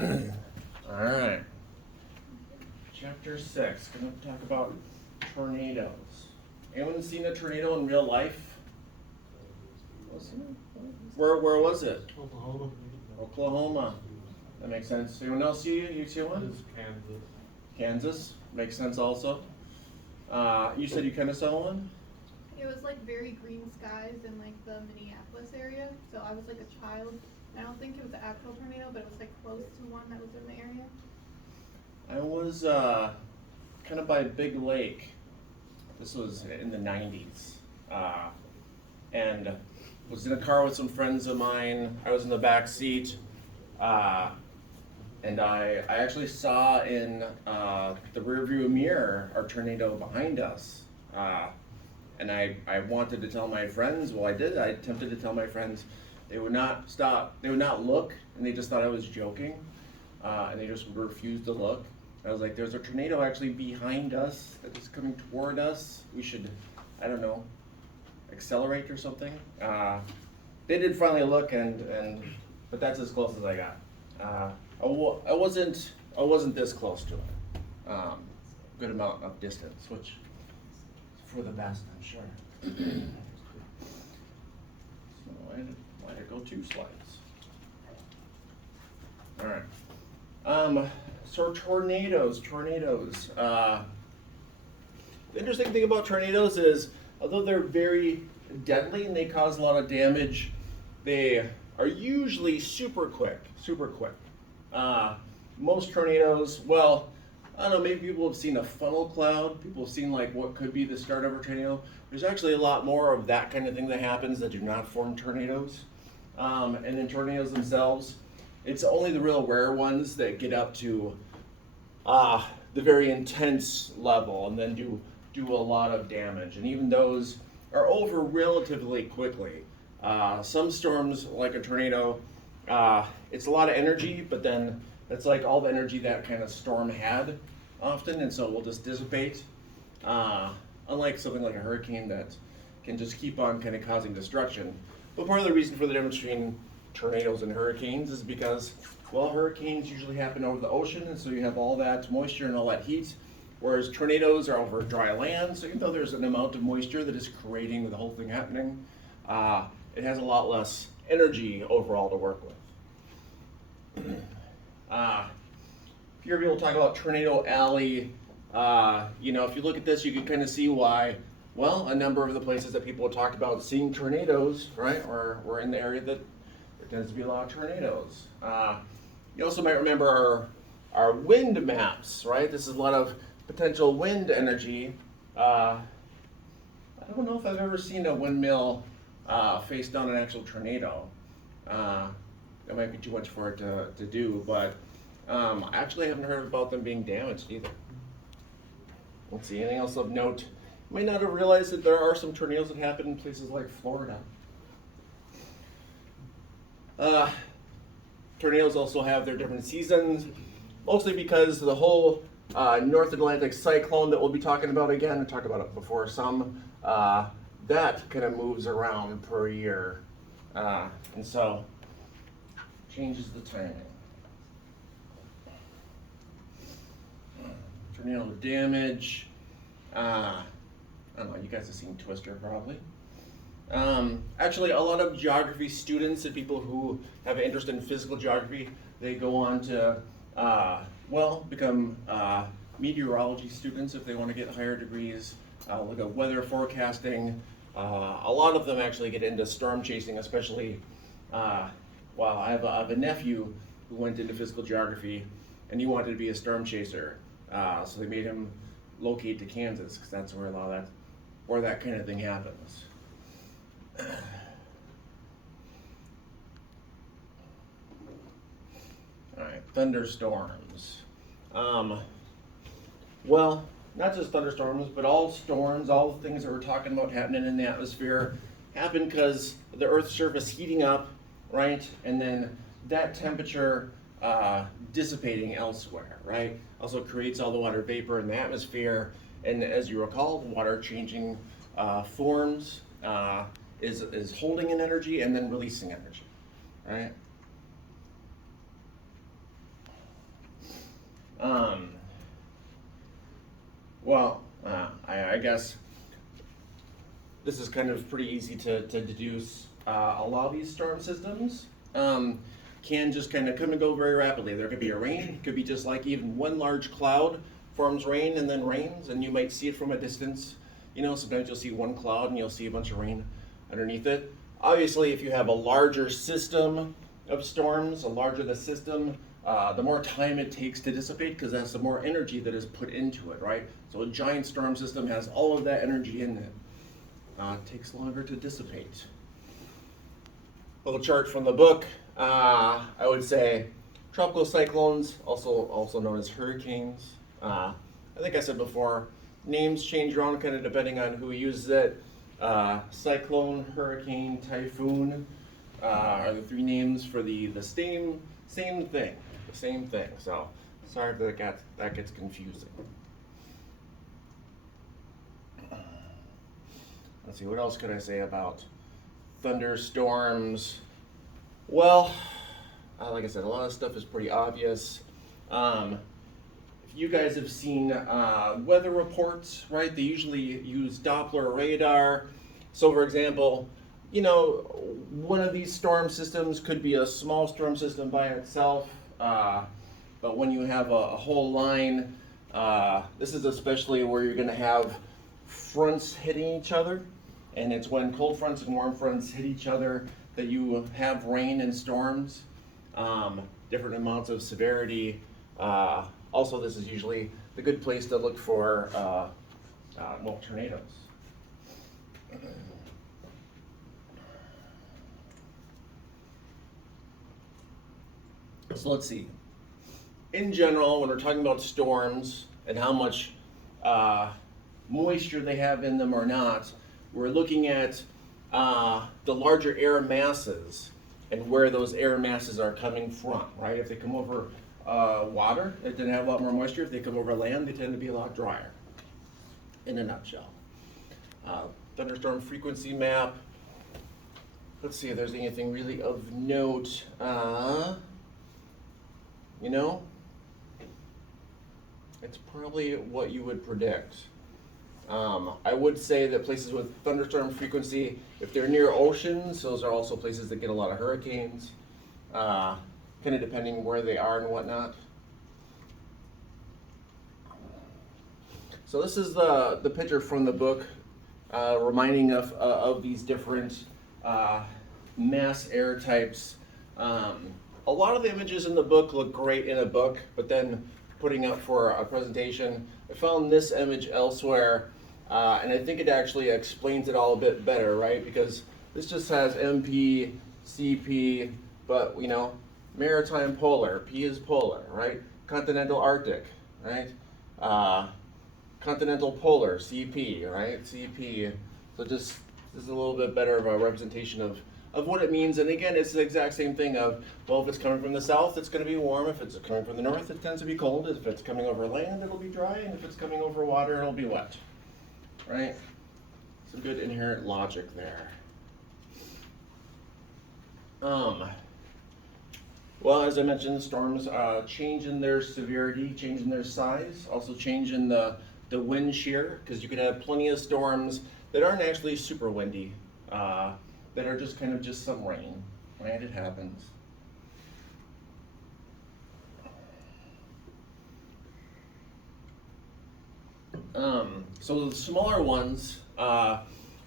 All right. Chapter 6. Going to talk about tornadoes. Anyone seen a tornado in real life? Where was it? Oklahoma. Oklahoma. That makes sense. Anyone else see it? You see one? Kansas. Kansas. Makes sense also. You said you kind of saw one? It was like very green skies in like the Minneapolis area. So I was like a child. I don't think it was an actual tornado, but it was like close to one that was in the area. I was kind of by Big Lake. This was in the 90s. And was in a car with some friends of mine. I was in the back seat. And I actually saw in the rearview mirror our tornado behind us. And I wanted to tell my friends, well I did, I attempted to tell my friends. They would not stop, they would not look, and they just thought I was joking. And they just refused to look. I was like, there's a tornado actually behind us that is coming toward us. We should, I don't know, accelerate or something. They did finally look, but that's as close as I got. I wasn't this close to it. Good amount of distance, which is for the best, I'm sure. So why did it go 2 slides? All right. So tornadoes. The interesting thing about tornadoes is, although they're very deadly and they cause a lot of damage, they are usually super quick. Most tornadoes, well, I don't know, maybe people have seen a funnel cloud. People have seen like what could be the start of a tornado. There's actually a lot more of that kind of thing that happens that do not form tornadoes. And then tornadoes themselves, it's only the real rare ones that get up to the very intense level and then do a lot of damage. And even those are over relatively quickly. Some storms, like a tornado, it's a lot of energy, but then it's like all the energy that kind of storm had often, and so it will just dissipate. Unlike something like a hurricane that can just keep on kind of causing destruction. But part of the reason for the difference between tornadoes and hurricanes is because, well, hurricanes usually happen over the ocean, and so you have all that moisture and all that heat, whereas tornadoes are over dry land, so even though there's an amount of moisture that is creating the whole thing happening, it has a lot less energy overall to work with. If you're able to talk about Tornado Alley, if you look at this, you can kind of see why, well, a number of the places that people have talked about seeing tornadoes, right, or in the area that there tends to be a lot of tornadoes. You also might remember our wind maps, right? This is a lot of potential wind energy. I don't know if I've ever seen a windmill face down an actual tornado. That might be too much for it to do, but I actually haven't heard about them being damaged either. Let's see, anything else of note? You may not have realized that there are some tornadoes that happen in places like Florida. Tornadoes also have their different seasons, mostly because the whole North Atlantic cyclone that we'll be talking about again, I talked about it before some, that kind of moves around per year. And so, changes the timing. Tornado damage. I don't know, you guys have seen Twister probably. Actually, a lot of geography students and people who have an interest in physical geography, they go on to, become meteorology students if they want to get higher degrees, look at weather forecasting. A lot of them actually get into storm chasing, especially, I have a nephew who went into physical geography and he wanted to be a storm chaser. So they made him locate to Kansas because that's where a lot of that kind of thing happens. All right, thunderstorms. Not just thunderstorms, but all storms, all the things that we're talking about happening in the atmosphere happen because the Earth's surface heating up, right? And then that temperature dissipating elsewhere, right? Also creates all the water vapor in the atmosphere. And as you recall, water changing forms is holding an energy and then releasing energy, right? Um, well, I guess this is kind of pretty easy to deduce. A lot of these storm systems can just kind of come and go very rapidly. There could be a rain, it could be just like even one large cloud forms rain and then rains, and you might see it from a distance. You know, sometimes you'll see one cloud and you'll see a bunch of rain underneath it. Obviously, if you have a larger system of storms, the larger the system, the more time it takes to dissipate, because that's the more energy that is put into it, right? So a giant storm system has all of that energy in it. It takes longer to dissipate. Little chart from the book. I would say tropical cyclones, also known as hurricanes. I think I said before, names change around kind of depending on who uses it. Cyclone, hurricane, typhoon are the three names for the same thing. The same thing. So sorry if that gets confusing. Let's see, what else could I say about thunderstorms? Well, like I said, a lot of stuff is pretty obvious. If you guys have seen weather reports, right, they usually use Doppler radar. So for example, you know, one of these storm systems could be a small storm system by itself, but when you have a whole line, this is especially where you're going to have fronts hitting each other, and it's when cold fronts and warm fronts hit each other that you have rain and storms, different amounts of severity. Also, this is usually the good place to look for tornadoes. So let's see. In general, when we're talking about storms and how much moisture they have in them or not, we're looking at the larger air masses and where those air masses are coming from, right? If they come over water, they tend to have a lot more moisture. If they come over land, they tend to be a lot drier, in a nutshell. Thunderstorm frequency map. Let's see if there's anything really of note. You know, it's probably what you would predict. I would say that places with thunderstorm frequency, if they're near oceans, those are also places that get a lot of hurricanes, kind of depending where they are and whatnot. So this is the picture from the book, reminding of these different mass air types. A lot of the images in the book look great in a book, but then putting up for a presentation, I found this image elsewhere, and I think it actually explains it all a bit better, right? Because this just has MP, CP, but you know, maritime polar, P is polar, right? Continental Arctic, right? Continental polar, CP, right? CP. So just this is a little bit better of a representation of what it means. And again, it's the exact same thing of, well, if it's coming from the south, it's going to be warm. If it's coming from the north, it tends to be cold. If it's coming over land, it'll be dry. And if it's coming over water, it'll be wet, right? Some good inherent logic there. Well, as I mentioned, storms change in their severity, change in their size, also change in the wind shear, because you could have plenty of storms that aren't actually super windy, that are just kind of just some rain, right? It happens. So the smaller ones,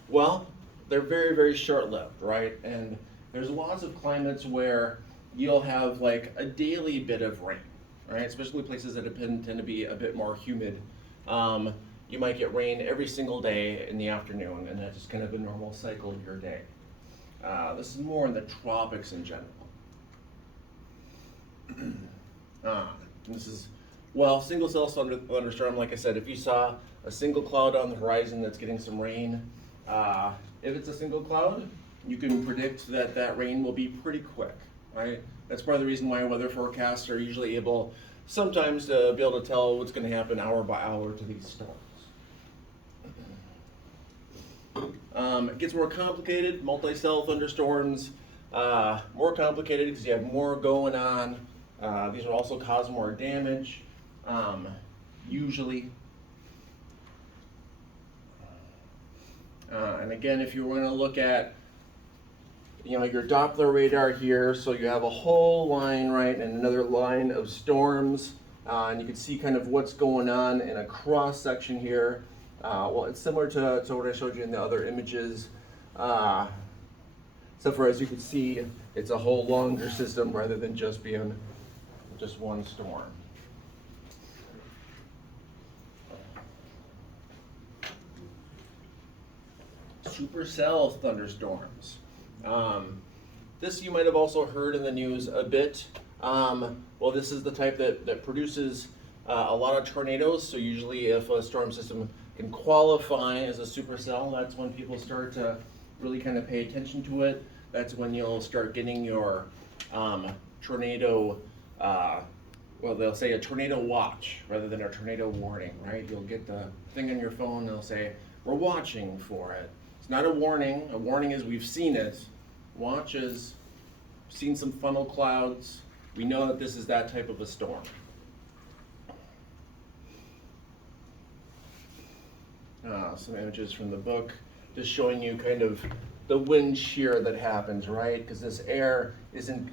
well, they're very, very short-lived, right? And there's lots of climates where you'll have like a daily bit of rain, right? Especially places that tend to be a bit more humid. You might get rain every single day in the afternoon, and that's just kind of the normal cycle of your day. This is more in the tropics in general. This is, well, single cell thunderstorm, like I said, if you saw a single cloud on the horizon that's getting some rain, if it's a single cloud, you can predict that that rain will be pretty quick, right? That's part of the reason why weather forecasts are usually able sometimes to be able to tell what's going to happen hour by hour to these storms. It gets more complicated, multi-cell thunderstorms, more complicated because you have more going on. These will also cause more damage. usually. And again, if you want to look at, your Doppler radar here, so you have a whole line, right, and another line of storms, and you can see kind of what's going on in a cross section here. Well, it's similar to what I showed you in the other images, except for, as you can see, it's a whole longer system rather than just being just one storm. Supercell thunderstorms. This you might have also heard in the news a bit. Well, this is the type that produces a lot of tornadoes. So usually if a storm system can qualify as a supercell, that's when people start to really kind of pay attention to it. That's when you'll start getting your tornado, well, they'll say a tornado watch rather than a tornado warning, right? You'll get the thing on your phone, they'll say, we're watching for it. It's not a warning. A warning is we've seen it. Watch is seen some funnel clouds. We know that this is that type of a storm. Some images from the book, just showing you kind of the wind shear that happens, right? Because this air isn't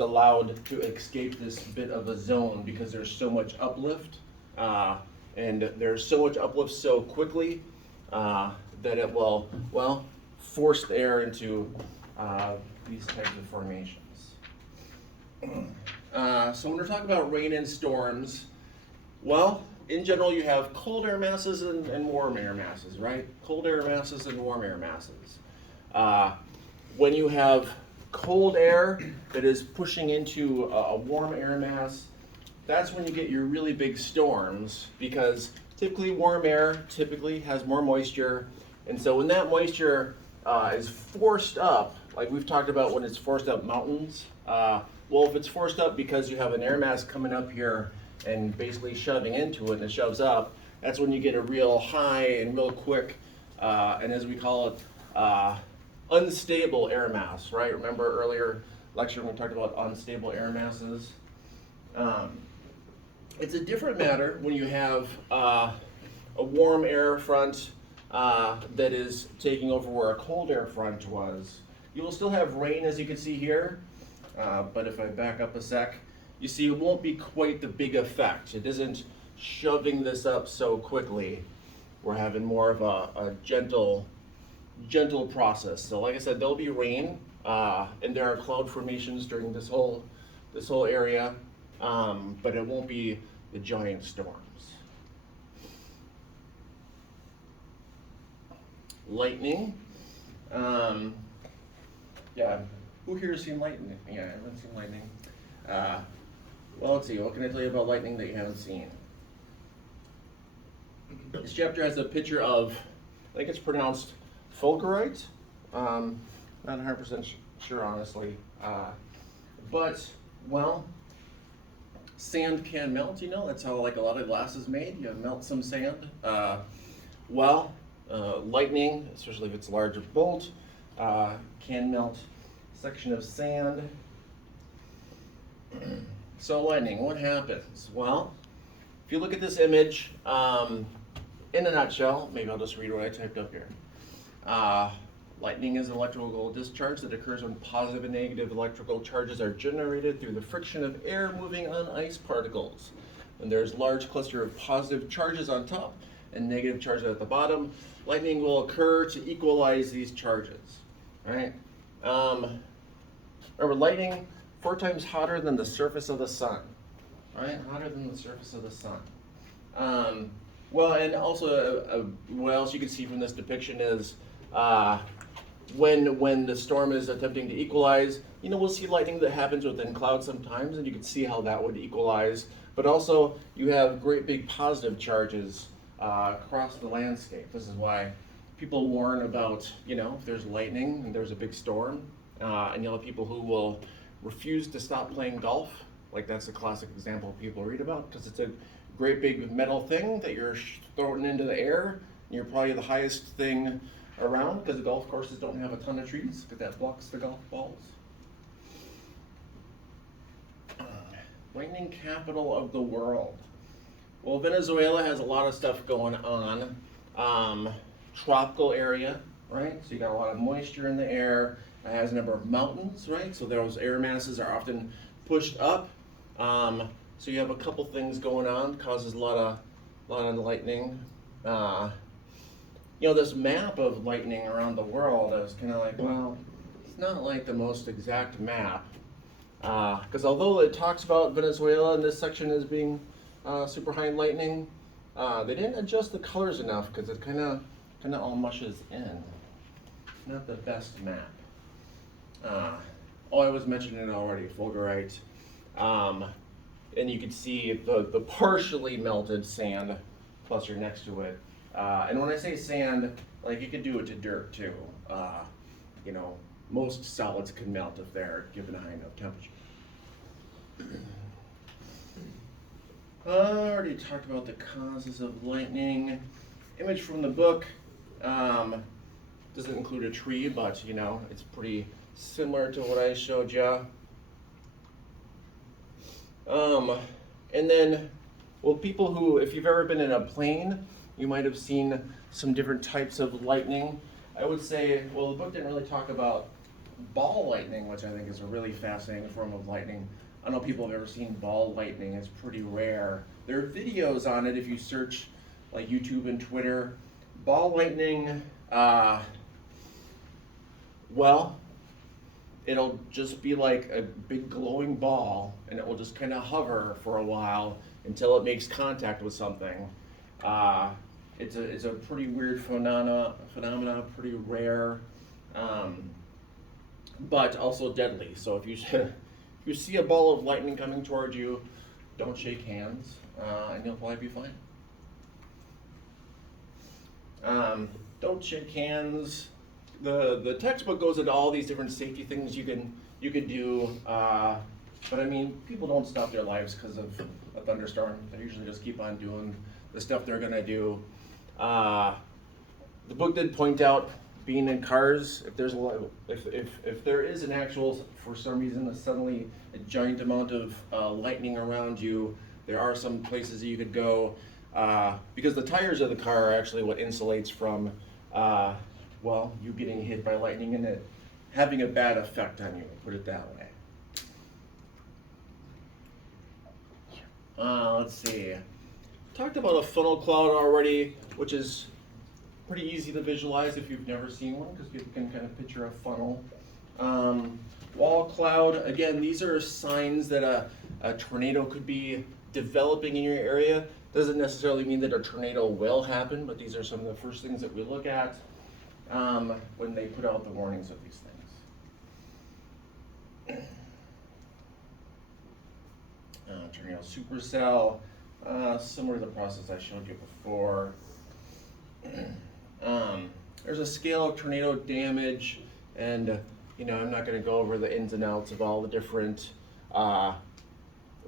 allowed to escape this bit of a zone because there's so much uplift, and there's so much uplift so quickly that it will, well, force the air into these types of formations. So when we're talking about rain and storms, well, in general, you have cold air masses and warm air masses, right? Cold air masses and warm air masses. When you have cold air that is pushing into a warm air mass, that's when you get your really big storms, because typically warm air has more moisture. And so when that moisture is forced up, like we've talked about when it's forced up mountains, well, if it's forced up because you have an air mass coming up here and basically shoving into it and it shoves up, that's when you get a real high and real quick, and as we call it, unstable air mass, right? Remember earlier lecture when we talked about unstable air masses? It's a different matter when you have a warm air front that is taking over where a cold air front was. You will still have rain, as you can see here, but if I back up a sec, you see it won't be quite the big effect. It isn't shoving this up so quickly. We're having more of a gentle process. So like I said, there'll be rain, and there are cloud formations during this whole area, but it won't be the giant storms. Lightning. Yeah, who here has seen lightning? Yeah, everyone's seen lightning. Well, let's see, what can I tell you about lightning that you haven't seen? This chapter has a picture of, I think it's pronounced fulgurite. Not 100% sure, honestly. But, well, sand can melt, that's how like a lot of glass is made. You melt some sand. Lightning, especially if it's a larger bolt, can melt a section of sand. So lightning, what happens? Well, if you look at this image, in a nutshell, maybe I'll just read what I typed up here. Lightning is an electrical discharge that occurs when positive and negative electrical charges are generated through the friction of air moving on ice particles. When there's large cluster of positive charges on top and negative charges at the bottom, lightning will occur to equalize these charges, right? Remember, lightning, 4 times hotter than the surface of the sun, right? Hotter than the surface of the sun. Well, and also, what else you can see from this depiction is when the storm is attempting to equalize, we'll see lightning that happens within clouds sometimes, and you can see how that would equalize. But also, you have great big positive charges across the landscape. This is why people warn about, if there's lightning and there's a big storm, and you'll have people who will refuse to stop playing golf. Like that's a classic example people read about, because it's a great big metal thing that you're throwing into the air, and you're probably the highest thing around, because the golf courses don't have a ton of trees, because that blocks the golf balls. Lightning capital of the world. Well, Venezuela has a lot of stuff going on. Tropical area, right? So you got a lot of moisture in the air. It has a number of mountains, right? So those air masses are often pushed up. So you have a couple things going on, causes a lot of lightning. This map of lightning around the world, I was kind of like, well, it's not like the most exact map. Because although it talks about Venezuela in this section as being super high in lightning, they didn't adjust the colors enough because it kind of all mushes in. Not the best map. I was mentioning it already, fulgurite. And you can see the partially melted sand, plus you're next to it. And when I say sand, like you could do it to dirt too. Most solids can melt if they're given a high enough temperature. I already talked about the causes of lightning. Image from the book doesn't include a tree, but it's pretty similar to what I showed you. And then, people who, if you've ever been in a plane, you might have seen some different types of lightning. I would say, the book didn't really talk about ball lightning, which I think is a really fascinating form of lightning. I don't know if people have ever seen ball lightning. It's pretty rare. There are videos on it if you search like YouTube and Twitter. Ball lightning, it'll just be like a big glowing ball, and it will just kind of hover for a while until it makes contact with something. It's a pretty weird phenomena, pretty rare, but also deadly. So if you see a ball of lightning coming towards you, don't shake hands, and you'll probably be fine. Don't shake hands. The textbook goes into all these different safety things you can do, but I mean, people don't stop their lives because of a thunderstorm. They usually just keep on doing the stuff they're gonna do. The book did point out being in cars. If there's if there is an actual, for some reason, suddenly a giant amount of lightning around you, there are some places that you could go because the tires of the car are actually what insulates from you getting hit by lightning and it having a bad effect on you, put it that way. Let's see. Talked about a funnel cloud already, which is pretty easy to visualize if you've never seen one, because people can kind of picture a funnel. Wall cloud, again, these are signs that a tornado could be developing in your area. Doesn't necessarily mean that a tornado will happen, but these are some of the first things that we look at when they put out the warnings of these things. Tornado supercell, similar to the process I showed you before. There's a scale of tornado damage, and I'm not going to go over the ins and outs of all the different,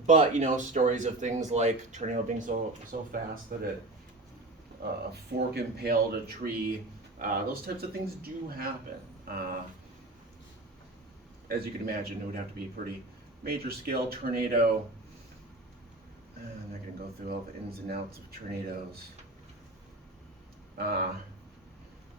but stories of things like tornado being so fast that it a fork impaled a tree. Those types of things do happen. As you can imagine, it would have to be a pretty major scale tornado. I'm not going to go through all the ins and outs of tornadoes.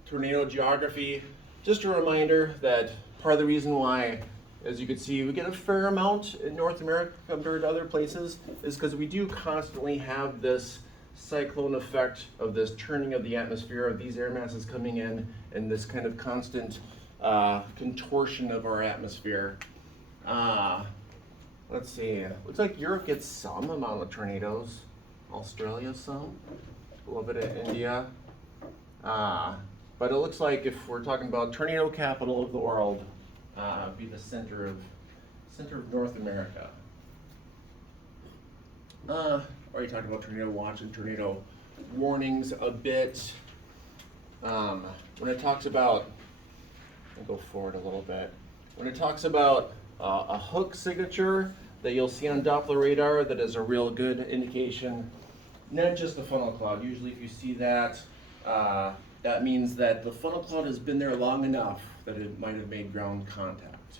Tornado geography, just a reminder that part of the reason why, as you can see, we get a fair amount in North America compared to other places is because we do constantly have this cyclone effect of this turning of the atmosphere, of these air masses coming in, and this kind of constant contortion of our atmosphere. Let's see, looks like Europe gets some amount of tornadoes, Australia some, a little bit of India. But it looks like if we're talking about tornado capital of the world, be the center of North America. Already talked about tornado watch and tornado warnings a bit. When it talks about, I'll go forward a little bit. When it talks about a hook signature that you'll see on Doppler radar, that is a real good indication. Not just the funnel cloud. Usually, if you see that, that means that the funnel cloud has been there long enough that it might have made ground contact.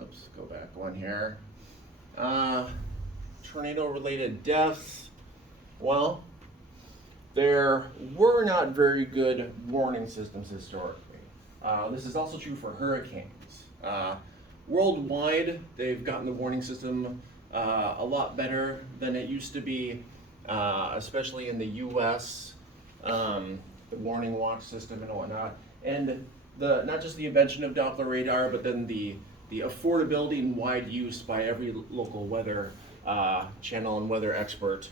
Oops, go back one here. Tornado-related deaths. Well, there were not very good warning systems historically. This is also true for hurricanes. Worldwide, they've gotten the warning system a lot better than it used to be, especially in the U.S., the warning watch system and whatnot. And not just the invention of Doppler radar, but then the affordability and wide use by every local weather channel and weather expert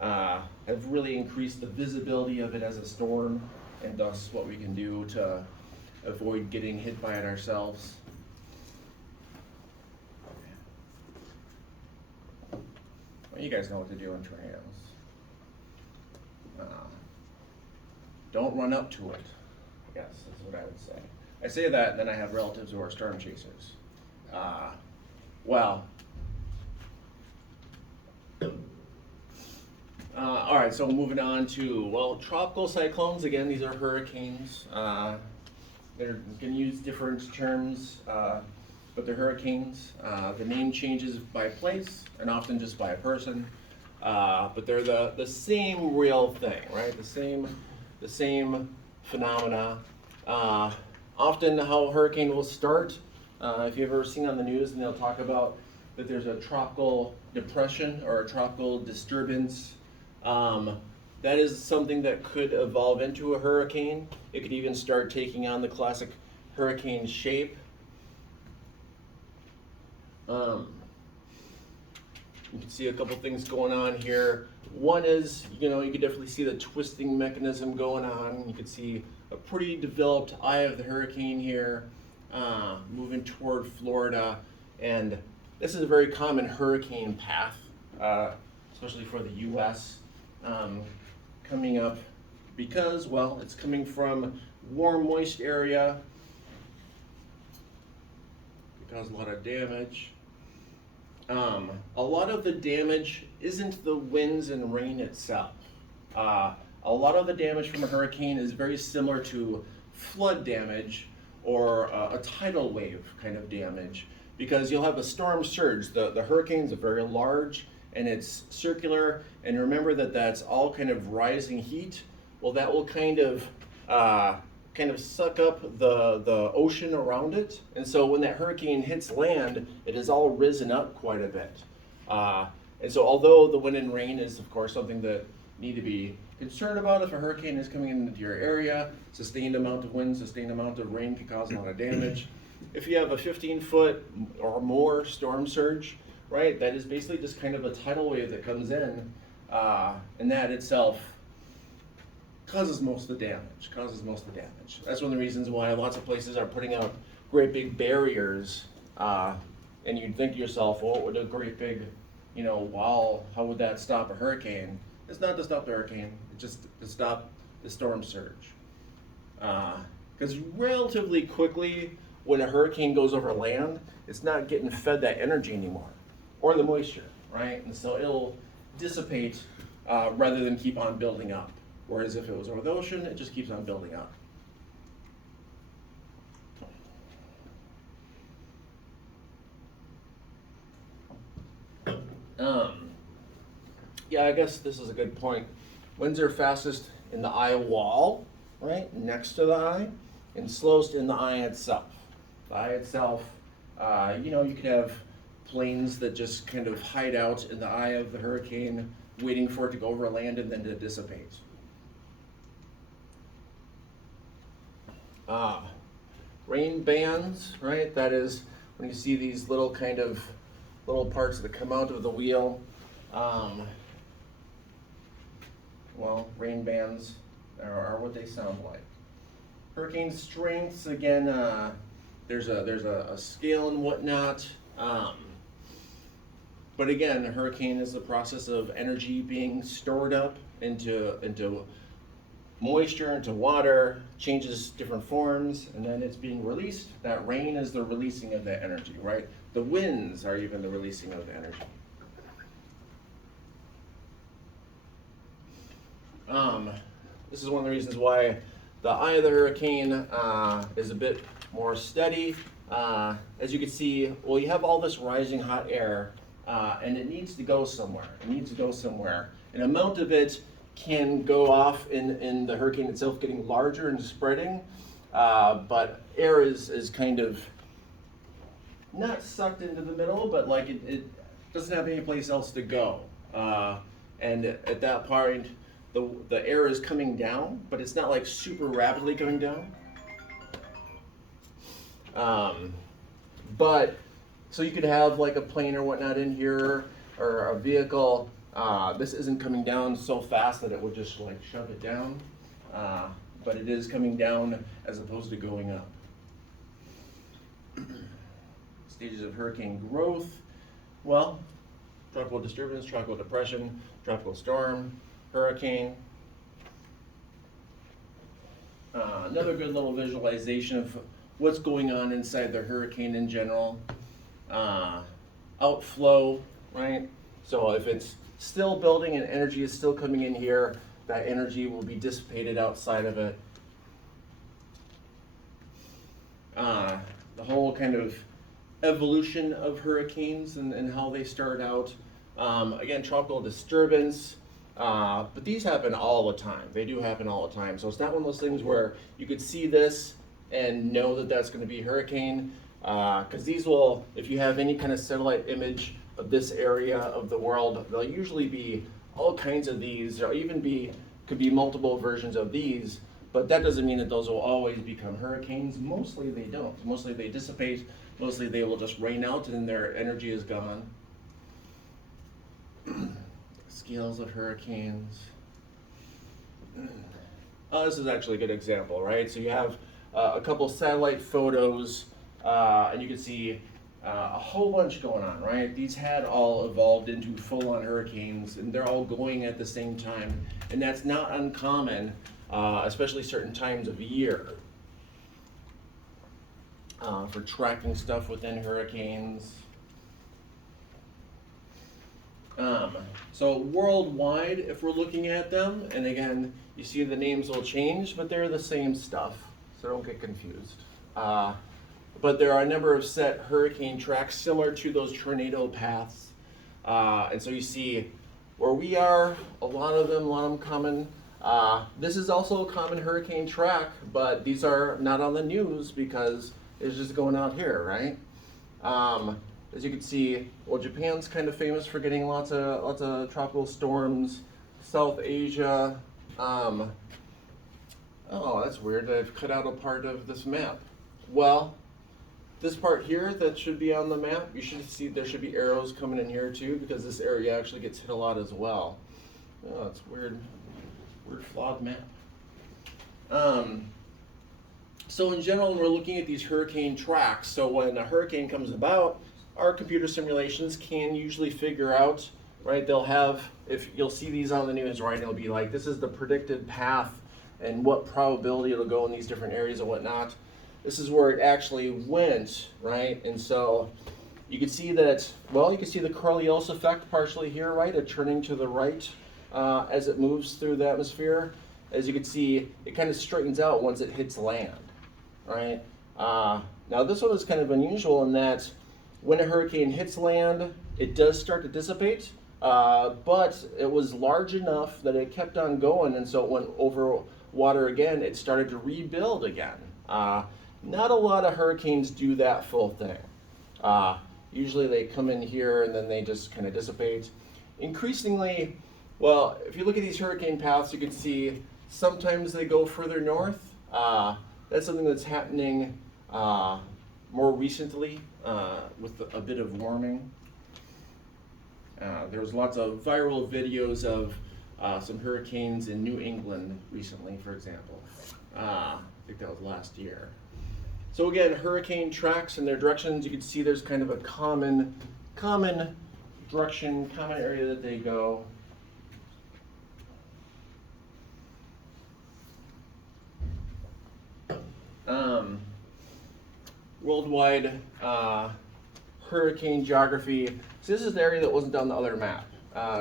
have really increased the visibility of it as a storm, and thus what we can do to avoid getting hit by it ourselves. Well, you guys know what to do in tornadoes. Don't run up to it, I guess is what I would say. I say that, and then I have relatives who are storm chasers. All right, so moving on to, well, tropical cyclones. Again, these are hurricanes. They're going to use different terms, but they're hurricanes. The name changes by place and often just by a person, but they're the same real thing, right? The same phenomena. Often how a hurricane will start, if you've ever seen on the news, and they'll talk about that there's a tropical depression or a tropical disturbance. That is something that could evolve into a hurricane. It could even start taking on the classic hurricane shape. You can see a couple things going on here. One is, you can definitely see the twisting mechanism going on. You can see a pretty developed eye of the hurricane here, moving toward Florida. And this is a very common hurricane path, especially for the U.S. Coming up because, well, it's coming from warm, moist area. It causes a lot of damage. A lot of the damage isn't the winds and rain itself. A lot of the damage from a hurricane is very similar to flood damage or a tidal wave kind of damage, because you'll have a storm surge. The hurricane's very large and it's circular, and remember that that's all kind of rising heat. Well, that will kind of suck up the ocean around it, and so when that hurricane hits land, it has all risen up quite a bit. And so although the wind and rain is, of course, something that you need to be concerned about if a hurricane is coming into your area, sustained amount of wind, sustained amount of rain can cause a lot of damage. If you have a 15-foot or more storm surge, right, that is basically just kind of a tidal wave that comes in, and that itself causes most of the damage, That's one of the reasons why lots of places are putting out great big barriers, and you'd think to yourself, well, what would a great big, wall, how would that stop a hurricane? It's not to stop the hurricane, it's just to stop the storm surge. Because relatively quickly, when a hurricane goes over land, it's not getting fed that energy anymore, or the moisture, right? And so it'll dissipate rather than keep on building up. Whereas if it was over the ocean, it just keeps on building up. Yeah, I guess this is a good point. Winds are fastest in the eye wall, right, next to the eye, and slowest in the eye itself. The eye itself, you could have planes that just kind of hide out in the eye of the hurricane, waiting for it to go over land and then to dissipate. Rain bands, right? That is when you see these little parts that come out of the wheel. Rain bands are what they sound like. Hurricane strengths, again, there's a scale and whatnot. But again, a hurricane is the process of energy being stored up into moisture, into water, changes different forms, and then it's being released. That rain is the releasing of that energy, right? The winds are even the releasing of the energy. This is one of the reasons why the eye of the hurricane is a bit more steady. as you can see, well, you have all this rising hot air, and it needs to go somewhere. It needs to go somewhere. An amount of it can go off in the hurricane itself, getting larger and spreading, but air is kind of not sucked into the middle, but like it doesn't have any place else to go. And at that point, the air is coming down, but it's not like super rapidly coming down. But so you could have like a plane or whatnot in here, or a vehicle. This isn't coming down so fast that it would just like shove it down, but it is coming down as opposed to going up. Stages of hurricane growth. Well, tropical disturbance, tropical depression, tropical storm, hurricane. Another good little visualization of what's going on inside the hurricane in general. Outflow, right? So if it's still building and energy is still coming in here, that energy will be dissipated outside of it. The whole kind of evolution of hurricanes and how they start out. Again, tropical disturbance, but these happen all the time. They do happen all the time. So it's not one of those things where you could see this and know that that's going to be a hurricane, because these will, if you have any kind of satellite image of this area of the world, there'll usually be all kinds of these. There'll even be, could be multiple versions of these, but that doesn't mean that those will always become hurricanes. Mostly they don't. Mostly they dissipate. Mostly they will just rain out and their energy is gone. Scales of hurricanes. This is actually a good example, right? So you have a couple satellite photos, and you can see a whole bunch going on, right? These had all evolved into full-on hurricanes, and they're all going at the same time, and that's not uncommon, especially certain times of year, for tracking stuff within hurricanes. So worldwide, if we're looking at them, and again, you see the names will change, but they're the same stuff, so don't get confused. But there are a number of set hurricane tracks similar to those tornado paths. And so you see where we are, a lot of them common. This is also a common hurricane track, but these are not on the news because it's just going out here, right? As you can see, well, Japan's kind of famous for getting lots of tropical storms. South Asia. Oh, that's weird. I've cut out a part of this map. Well, this part here that should be on the map, you should see there should be arrows coming in here too, because this area actually gets hit a lot as well. Oh, it's weird flawed map. So in general, when we're looking at these hurricane tracks, so when a hurricane comes about, our computer simulations can usually figure out, right? They'll have, if you'll see these on the news, right? It'll be like, this is the predicted path and what probability it'll go in these different areas and whatnot. This is where it actually went, right? And so you can see that, well, you can see the Coriolis effect partially here, right? It turning to the right as it moves through the atmosphere. As you can see, it kind of straightens out once it hits land, right? Now this one is kind of unusual in that when a hurricane hits land, it does start to dissipate, but it was large enough that it kept on going, and so it went over water again. It started to rebuild again. Not a lot of hurricanes do that full thing. Usually they come in here and then they just kind of dissipate. Increasingly, well, if you look at these hurricane paths, you can see sometimes they go further north. That's something that's happening more recently with a bit of warming. There was lots of viral videos of some hurricanes in New England recently, for example. I think that was last year. So again, hurricane tracks and their directions, you can see there's kind of a common direction, common area that they go. Worldwide hurricane geography. So this is the area that wasn't on the other map.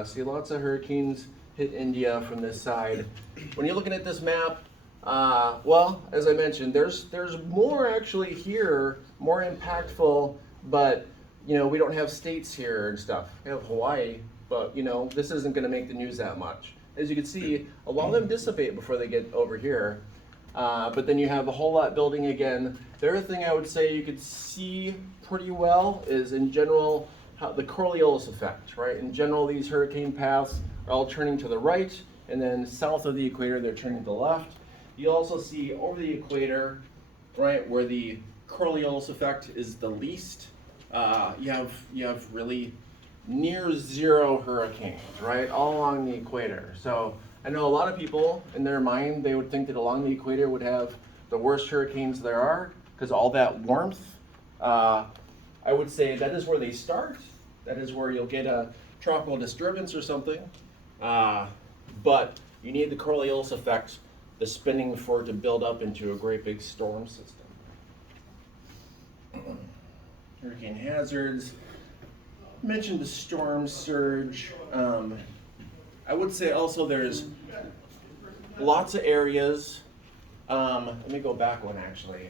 See lots of hurricanes hit India from this side. When you're looking at this map, Well, as I mentioned, there's more actually here, more impactful, but we don't have states here and stuff. We have Hawaii, but this isn't going to make the news that much. As you can see, a lot of them dissipate before they get over here. But then you have a whole lot building again. The other thing I would say you could see pretty well is in general how the Coriolis effect, right? In general, these hurricane paths are all turning to the right, and then south of the equator, they're turning to the left. You also see over the equator, right, where the Coriolis effect is the least. You have really near zero hurricanes, right, all along the equator. So I know a lot of people in their mind they would think that along the equator would have the worst hurricanes there are because all that warmth. I would say that is where they start. That is where you'll get a tropical disturbance or something. But you need the Coriolis effect, the spinning for it to build up into a great big storm system. Hurricane hazards. I mentioned the storm surge. I would say also there's lots of areas. Let me go back one actually.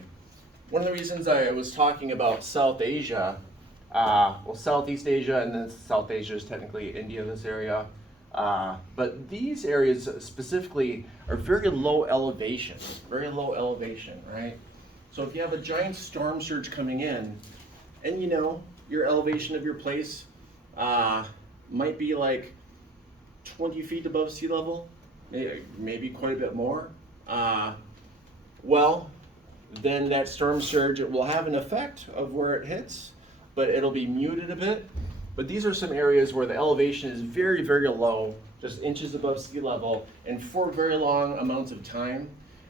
One of the reasons I was talking about South Asia, well, Southeast Asia, and then South Asia is technically India, this area. But these areas specifically are very low elevation, right? So if you have a giant storm surge coming in, and your elevation of your place might be like 20 feet above sea level, maybe quite a bit more, well, then that storm surge, it will have an effect of where it hits, but it'll be muted a bit. But these are some areas where the elevation is very, very low, just inches above sea level, and for very long amounts of time.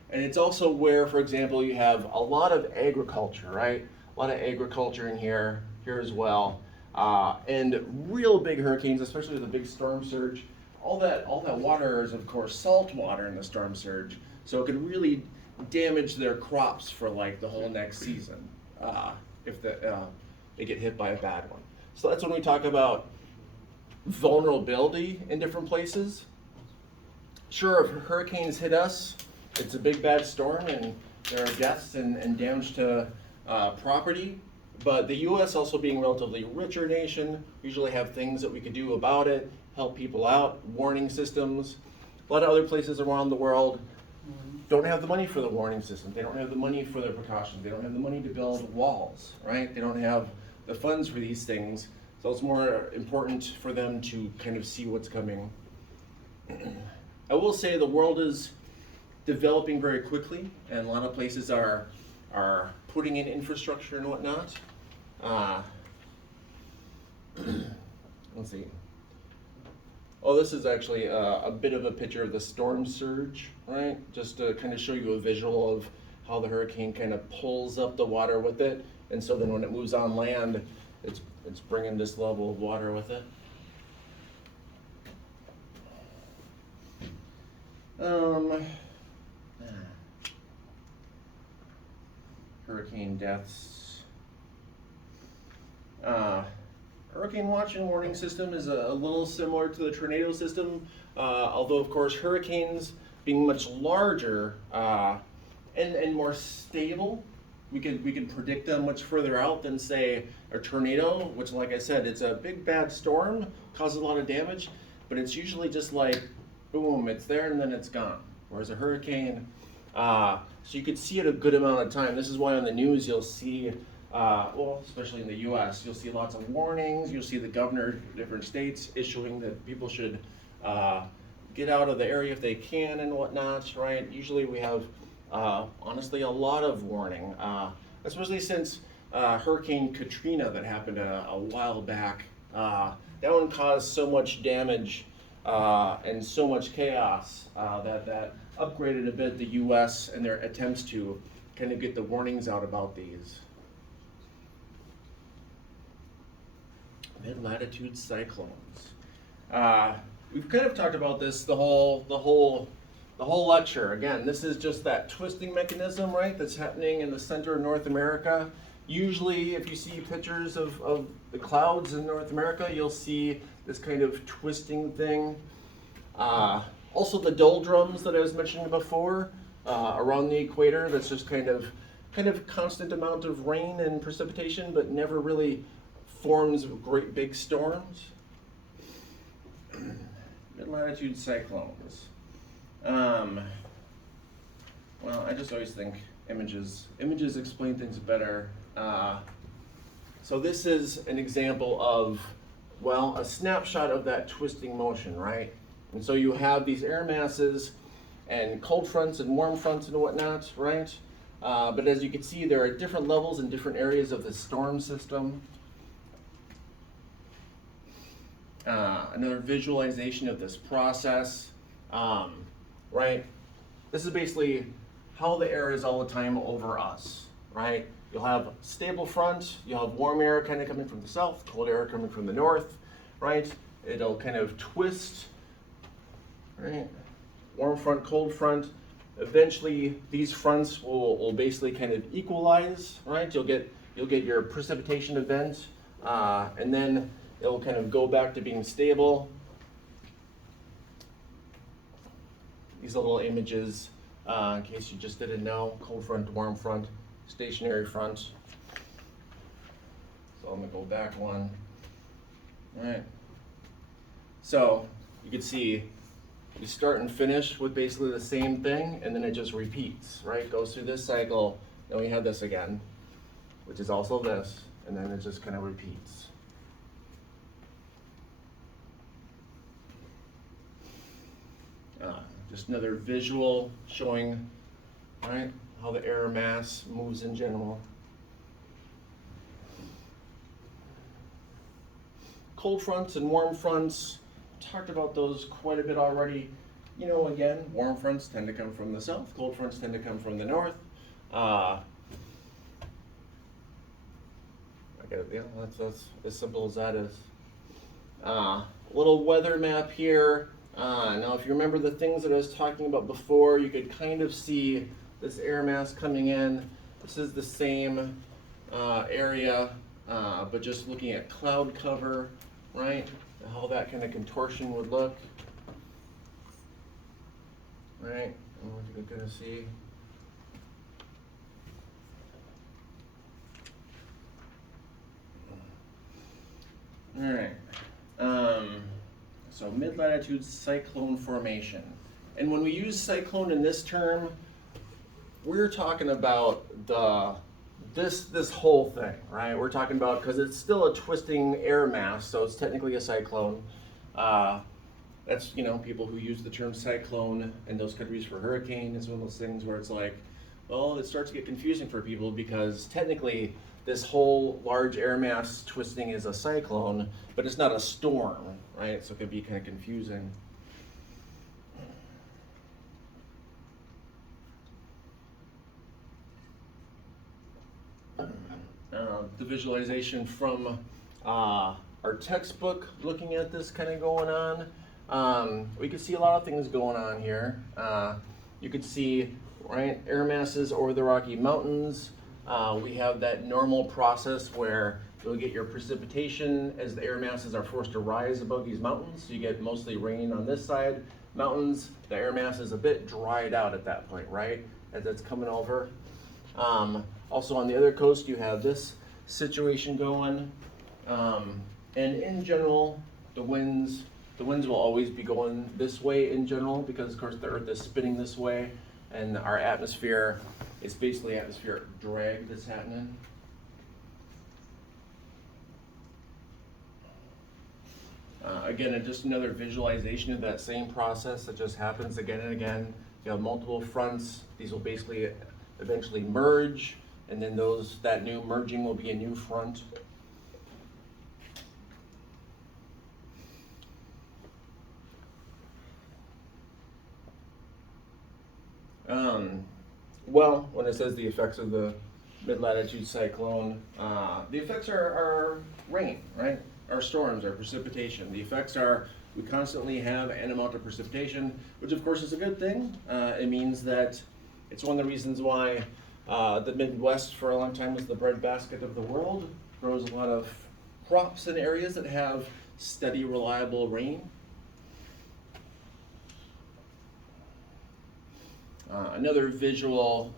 And it's also where, for example, you have a lot of agriculture, right? A lot of agriculture in here as well. And real big hurricanes, especially the big storm surge, all that water is, of course, salt water in the storm surge. So it could really damage their crops for like the whole next season if they get hit by a bad one. So that's when we talk about vulnerability in different places. Sure, if hurricanes hit us, it's a big bad storm and there are deaths and damage to property. But the U.S. also being a relatively richer nation, we usually have things that we could do about it, help people out, warning systems. A lot of other places around the world don't have the money for the warning system. They don't have the money for their precautions. They don't have the money to build walls, right? They don't have the funds for these things. So it's more important for them to kind of see what's coming. I will say the world is developing very quickly, and a lot of places are putting in infrastructure and whatnot. Let's see. Oh, this is actually a bit of a picture of the storm surge, right? Just to kind of show you a visual of how the hurricane kind of pulls up the water with it. And so then when it moves on land, it's bringing this level of water with it. Hurricane deaths. Hurricane watch and warning system is a little similar to the tornado system, although of course hurricanes being much larger and more stable, we can predict them much further out than say a tornado, which like I said, it's a big bad storm, causes a lot of damage, but it's usually just like boom, it's there and then it's gone. Whereas a hurricane, so you could see it a good amount of time. This is why on the news you'll see, well, especially in the U.S., you'll see lots of warnings. You'll see the governor of different states issuing that people should get out of the area if they can and whatnot, right? Usually we have, honestly, a lot of warning, especially since Hurricane Katrina that happened a while back. That one caused so much damage and so much chaos that upgraded a bit the U.S. and their attempts to kind of get the warnings out about these. Mid-latitude cyclones. We've kind of talked about this the whole lecture. Again, this is just that twisting mechanism, right? That's happening in the center of North America. Usually, if you see pictures of the clouds in North America, you'll see this kind of twisting thing. Also, the doldrums that I was mentioning before. around the equator that's just kind of constant amount of rain and precipitation, but never really forms great big storms. Mid-latitude cyclones. Well, I just always think images explain things better. So this is an example of, well, a snapshot of that twisting motion, right? And so you have these air masses and cold fronts and warm fronts and whatnot, right? But as you can see, there are different levels in different areas of the storm system. Another visualization of this process, right? This is basically how the air is all the time over us, right? You'll have stable front, you'll have warm air kind of coming from the south, cold air coming from the north, right? It'll kind of twist, right? Warm front, cold front. Eventually, these fronts will basically kind of equalize, right? You'll get your precipitation event, and then it'll kind of go back to being stable. These little images, in case you just didn't know: cold front, warm front, stationary front. So I'm gonna go back one. All right. So you can see we start and finish with basically the same thing, and then it just repeats, right? Goes through this cycle, then we have this again, which is also this, and then it just kind of repeats. Just another visual showing, right, how the air mass moves in general. Cold fronts and warm fronts, talked about those quite a bit already. You know, again, warm fronts tend to come from the south, cold fronts tend to come from the north. That's as simple as that is. Little weather map here. Now, if you remember the things that I was talking about before, you could kind of see this air mass coming in. This is the same area, but just looking at cloud cover, right? How that kind of contortion would look, right? I don't know if you're gonna see. All right. So mid-latitude cyclone formation. And when we use cyclone in this term, we're talking about this whole thing, right? We're talking about, because it's still a twisting air mass, so it's technically a cyclone. That's, you know, people who use the term cyclone in those countries for hurricane is one of those things where it's like, well, it starts to get confusing for people because technically this whole large air mass twisting is a cyclone, but it's not a storm, right? So it could be kind of confusing. The visualization from our textbook, looking at this kind of going on. We could see a lot of things going on here. You could see, right, air masses over the Rocky Mountains. We have that normal process where you'll get your precipitation as the air masses are forced to rise above these mountains. So you get mostly rain on this side. Mountains, the air mass is a bit dried out at that point, right, as it's coming over. Also on the other coast, you have this situation going. And in general, the winds will always be going this way in general, because of course the Earth is spinning this way, and our atmosphere, it's basically atmospheric drag that's happening. Again, just another visualization of that same process that just happens again and again. You have multiple fronts. These will basically eventually merge, and then that new merging will be a new front. Well, when it says the effects of the mid-latitude cyclone, the effects are rain, right? Our storms, our precipitation. The effects are we constantly have an amount of precipitation, which of course is a good thing. It means that it's one of the reasons why the Midwest for a long time was the breadbasket of the world. Grows a lot of crops in areas that have steady, reliable rain. Another visual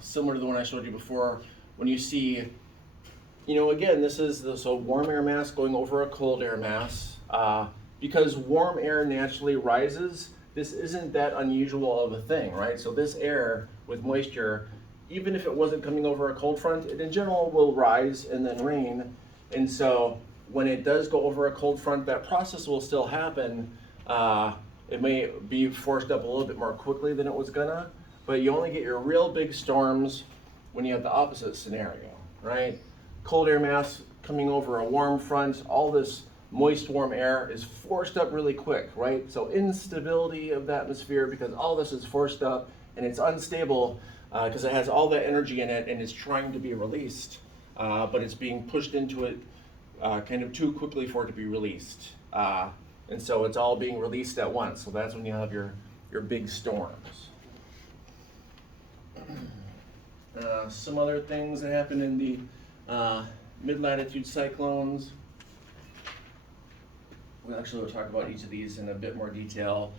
similar to the one I showed you before, when you see, again, this is a warm air mass going over a cold air mass. Because warm air naturally rises, this isn't that unusual of a thing, right? So this air with moisture, even if it wasn't coming over a cold front, it in general will rise and then rain. And so when it does go over a cold front, that process will still happen. It may be forced up a little bit more quickly than it was gonna, but you only get your real big storms when you have the opposite scenario, right? Cold air mass coming over a warm front, all this moist warm air is forced up really quick, right? So instability of the atmosphere because all this is forced up and it's unstable because it has all that energy in it and it's trying to be released, but it's being pushed into it kind of too quickly for it to be released. And so it's all being released at once. So that's when you have your big storms. Some other things that happen in the mid-latitude cyclones. We'll talk about each of these in a bit more detail.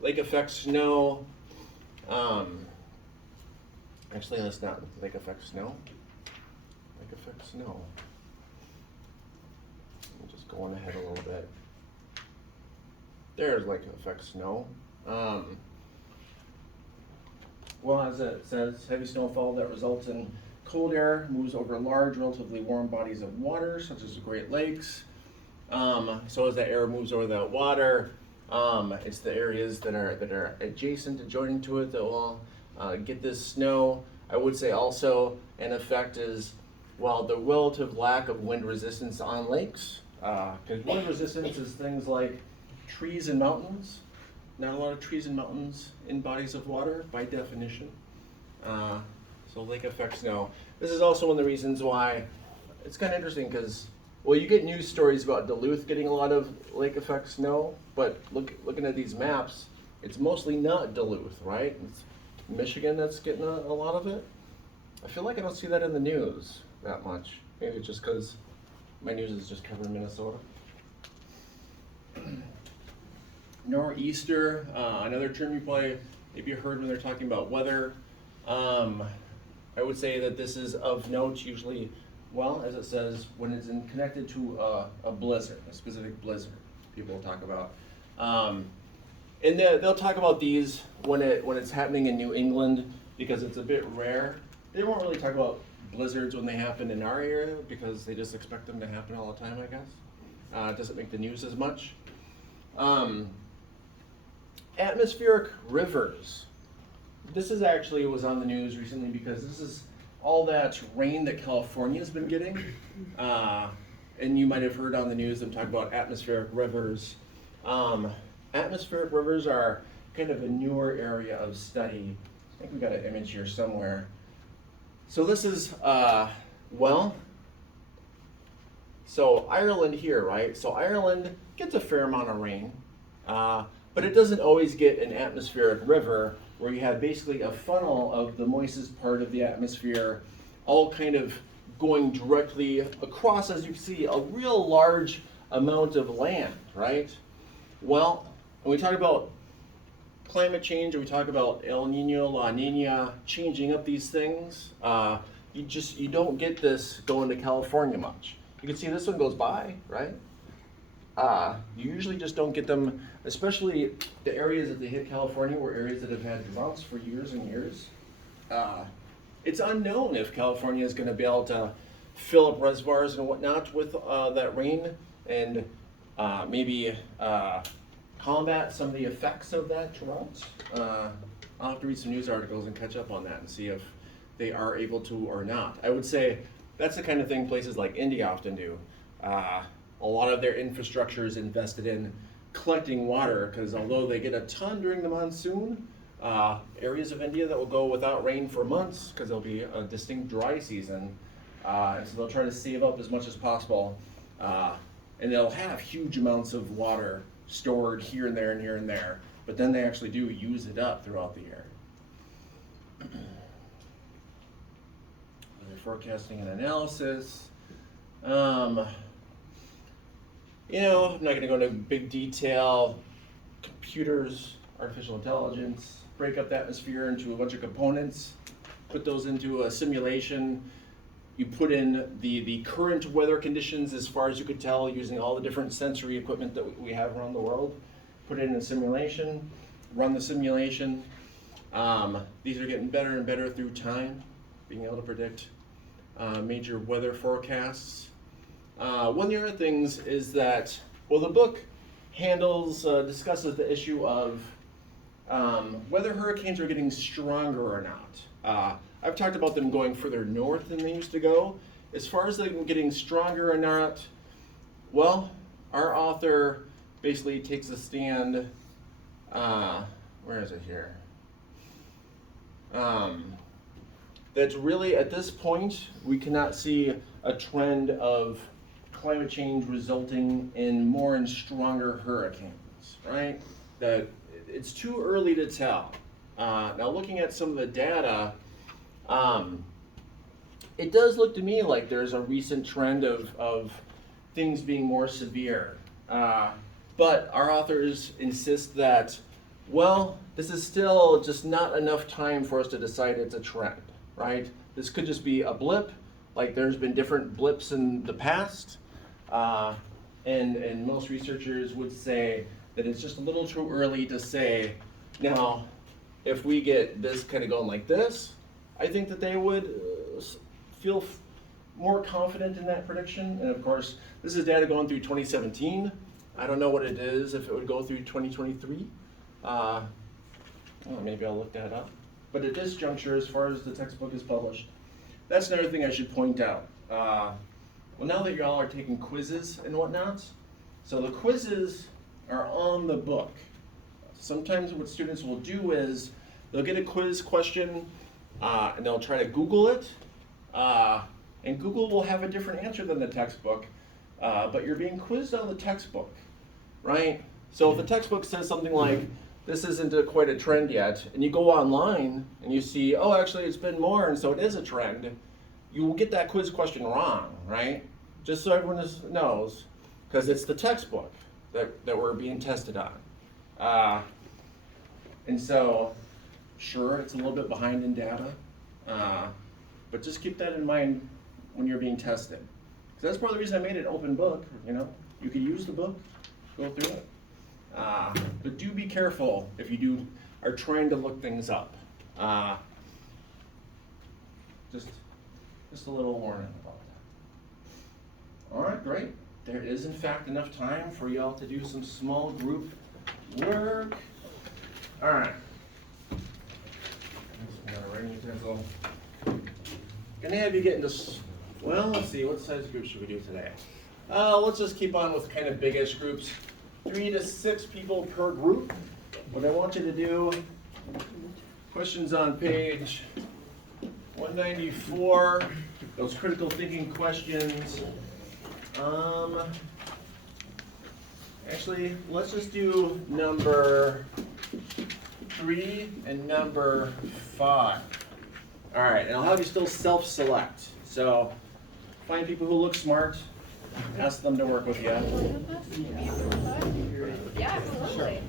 Lake effect snow. Actually, that's not lake effect snow. Lake effect snow. I'm just going ahead a little bit. There's lake effect snow. Well, as it says, heavy snowfall that results in cold air moves over large, relatively warm bodies of water, such as the Great Lakes. So as the air moves over that water, it's the areas that are adjacent, adjoining to it that will get this snow. I would say also an effect is, well, the relative lack of wind resistance on lakes. Because wind resistance is things like trees and mountains. Not a lot of trees and mountains in bodies of water by definition. So lake effect snow. This is also one of the reasons why it's kind of interesting because, well, you get news stories about Duluth getting a lot of lake effect snow, but looking at these maps, it's mostly not Duluth, right? It's Michigan that's getting a lot of it. I feel like I don't see that in the news that much. Maybe just because my news is just covering Minnesota. Nor'easter, another term you probably maybe heard when they're talking about weather. I would say that this is of note usually, well, as it says, when it's connected to a blizzard, a specific blizzard, people will talk about. And they'll talk about these when it's happening in New England because it's a bit rare. They won't really talk about blizzards when they happen in our area because they just expect them to happen all the time, I guess. It doesn't make the news as much. Atmospheric rivers. This is actually was on the news recently because this is all that rain that California's been getting. And you might have heard on the news them talk about atmospheric rivers. Atmospheric rivers are kind of a newer area of study. I think we got an image here somewhere. So this is, so Ireland here, right? So Ireland gets a fair amount of rain, but it doesn't always get an atmospheric river where you have basically a funnel of the moistest part of the atmosphere all kind of going directly across, as you see, a real large amount of land, right? Well, when we talk about climate change, or we talk about El Nino, La Nina, changing up these things, you don't get this going to California much. You can see this one goes by, right? You usually just don't get them, especially the areas that they hit California were areas that have had droughts for years and years. It's unknown if California is going to be able to fill up reservoirs and whatnot with that rain and maybe combat some of the effects of that drought. I'll have to read some news articles and catch up on that and see if they are able to or not. I would say that's the kind of thing places like India often do. A lot of their infrastructure is invested in collecting water because although they get a ton during the monsoon, areas of India that will go without rain for months because there'll be a distinct dry season. And so they'll try to save up as much as possible. And they'll have huge amounts of water stored here and there and here and there, but then they actually do use it up throughout the year. Forecasting and analysis. I'm not going to go into big detail. Computers, artificial intelligence. break up the atmosphere into a bunch of components, put those into a simulation. You put in the current weather conditions as far as you could tell using all the different sensory equipment that we have around the world. Put it in a simulation, run the simulation. These are getting better and better through time, being able to predict major weather forecasts. One of the other things is that, well, the book discusses the issue of whether hurricanes are getting stronger or not. I've talked about them going further north than they used to go. As far as them getting stronger or not, well, our author basically takes a stand, where is it here? That really, at this point, we cannot see a trend of climate change resulting in more and stronger hurricanes, right? That it's too early to tell. Now, looking at some of the data, it does look to me like there's a recent trend of things being more severe. But our authors insist that, well, this is still just not enough time for us to decide it's a trend, right? This could just be a blip, like there's been different blips in the past. And most researchers would say that it's just a little too early to say. Now, if we get this kind of going like this, I think that they would feel more confident in that prediction. And of course, this is data going through 2017. I don't know what it is if it would go through 2023. Well, maybe I'll look that up. But at this juncture, as far as the textbook is published, that's another thing I should point out. Well, now that y'all are taking quizzes and whatnot, so the quizzes are on the book. Sometimes what students will do is they'll get a quiz question and they'll try to Google it, and Google will have a different answer than the textbook, but you're being quizzed on the textbook, right? So if the textbook says something like, this isn't quite a trend yet, and you go online and you see, oh, actually it's been more, and so it is a trend, you will get that quiz question wrong, right? Just so everyone knows, because it's the textbook that we're being tested on. And so, sure, it's a little bit behind in data, but just keep that in mind when you're being tested. Because that's part of the reason I made it an open book, you know? You could use the book, go through it. But do be careful if you are trying to look things up. Just a little warning about that. All right, great. There is, in fact, enough time for y'all to do some small group work. All right. Got a writing utensil. Gonna have you get into, well, let's see, what size group should we do today? Let's just keep on with kind of biggish groups. 3 to 6 people per group. What I want you to do, questions on page 194, those critical thinking questions. Actually, let's just do number 3 and number 5. All right, and I'll have you still self-select. So find people who look smart, ask them to work with you. Yeah, absolutely.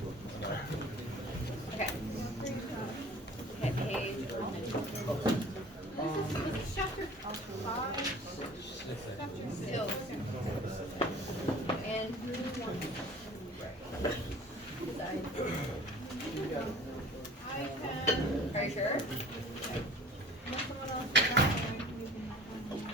Okay. Okay, page. Was this chapter 5? Chapter 6. And who wants to decide? I can. Are you sure? Unless someone else forgot, I can use my phone.